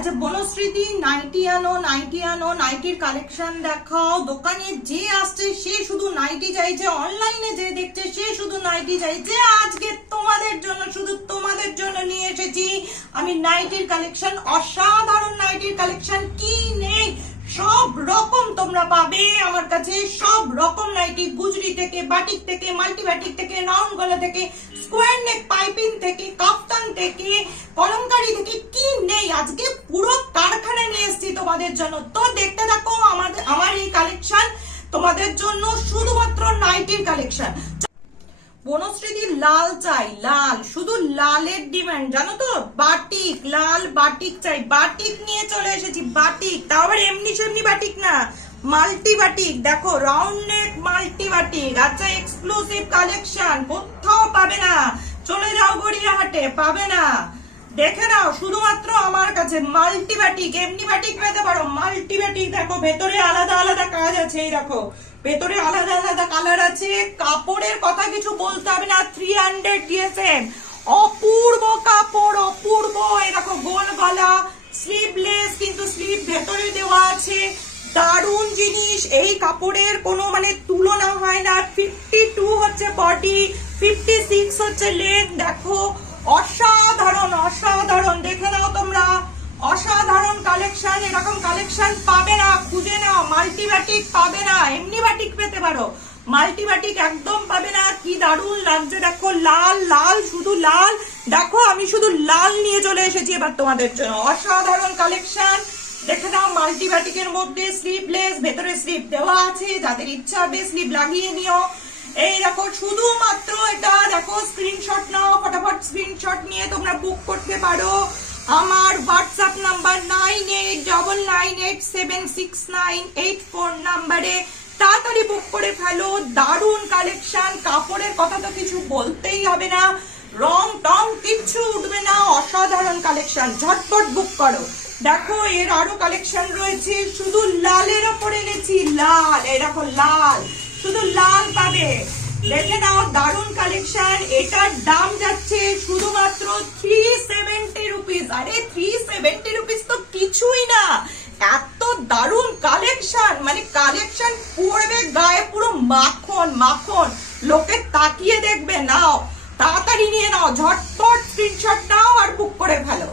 আচ্ছা বনশ্রীদি, নাইটি আনো, নাইটির কালেকশন দেখাও। দোকানে যে আসছে সে শুধু নাইটি চাইছে, অনলাইনে যে দেখছে সে শুধু নাইটি চাইছে। আজকে তোমাদের জন্য, শুধু তোমাদের জন্য নিয়ে এসেছি আমি নাইটির কালেকশন। অসাধারণ নাইটির কালেকশন, কি নেই সব রকম তোমরা পাবে আমার কাছে। সব রকম নাইটি, গুজরি থেকে, বাটিক থেকে, মাল্টি বাটিক থেকে, রাউন্ড গলা থেকে, স্কোয়ার নেক পাইপিং থেকে, কাফতান থেকে, কলমকারি থেকে, কি নেই আজকে পুরো কারখানা নিয়ে এসেছি তোমাদের জন্য। তো দেখতে থাকো আমার এই কালেকশন তোমাদের জন্য, শুধুমাত্র নাইটির কালেকশন। বনশ্রীদি লাল চাই, লাল, শুধু লালের ডিমান্ড জানো তো। বাটিক, লাল বাটিক চাই, বাটিক নিয়ে চলে এসেছি। বাটিক, তাও আবার এমনি সেমনি বাটিক না, মাল্টি বাটিক। দেখো রাউন্ড নেক মাল্টি বাটিক। আচ্ছা এক্সক্লুসিভ কালেকশন, কোথাও পাবে না। চলে যাও গড়িয়াহাটে, পাবে না। দেখে নাও শুধুমাত্র আমার কাছে। মাল্টি বাটিক, এমনি বাটিক পেতে পারো, মাল্টি বাটিক। দেখো ভেতরে আলাদা আলাদা কাজ আছে, এই দেখো ভেতরে আলাদা আলাদা কালার আছে। কাপড়ের কথা কিছু বলতে হবে না। 300 DSM, অপূর্ব কাপড়, অপূর্ব। এই দেখো গোল গলা, স্লিভলেস, কিন্তু স্লিভ ভেতরে দেওয়া আছে। দারুণ জিনিস, এই কাপড়ের কোনো মানে তুলনা হয় না। 52 হচ্ছে বডি, 56 হচ্ছে লেন্থ। দেখো অসাধারণ, অসাধারণ, দেখে নাও তোমরা। অসাধারণ কালেকশন, এরকম কালেকশন পাবে না, খুঁজে নাও। মাল্টি বাটিক পাবে না, এমনি বাটিক পেতে পারো, মাল্টি বাটিক একদম পাবে না। কি দারুণ লাগছে দেখো, লাল লাল, শুধু লাল। দেখো আমি শুধু লাল নিয়ে চলে এসেছি এবার তোমাদের জন্য। অসাধারণ কালেকশন, দেখে নাও। মাল্টি বাটিকের মধ্যে স্লিভলেস, ভেতরে স্লিভ দেওয়া আছে, যাদের ইচ্ছা হবে স্লিভ লাগিয়ে নিও। এই দেখো শুধুমাত্র এটা দেখো, স্ক্রিনশট নাও, ফটাফট স্ক্রিনশট নিয়ে তোমরা বুক করতে পারো। আমার হোয়াটসঅ্যাপ নাম্বার 9899876984 নাম্বারে তাড়াতাড়ি বুক করে ফেলো। দারুণ কালেকশন, কাপড়ের কথা তো কিছু বলতেই হবে না, রং টং কিচ্ছু উঠবে না। অসাধারণ কালেকশন, ঝটপট বুক করো। দেখো এর আরো কালেকশন রয়েছে, শুধু লালের ওপর এনেছি, লাল। এই দেখো লাল, শুধু লাল পাবে, দেখে নাও। দারুণ কালেকশন, এটার দাম যাচ্ছে শুধুমাত্র 370 রুপিস। আরে 370 রুপিস তো কিছুই না। এত দারুণ কালেকশন, মানে কালেকশন পড়বে গায়ে পুরো মাখন মাখন, লোকে তাকিয়ে দেখবে। নাও তাড়াতাড়ি নিয়ে নাও, ঝটপট স্ক্রিনশট নাও আর বুক করে ফেলো।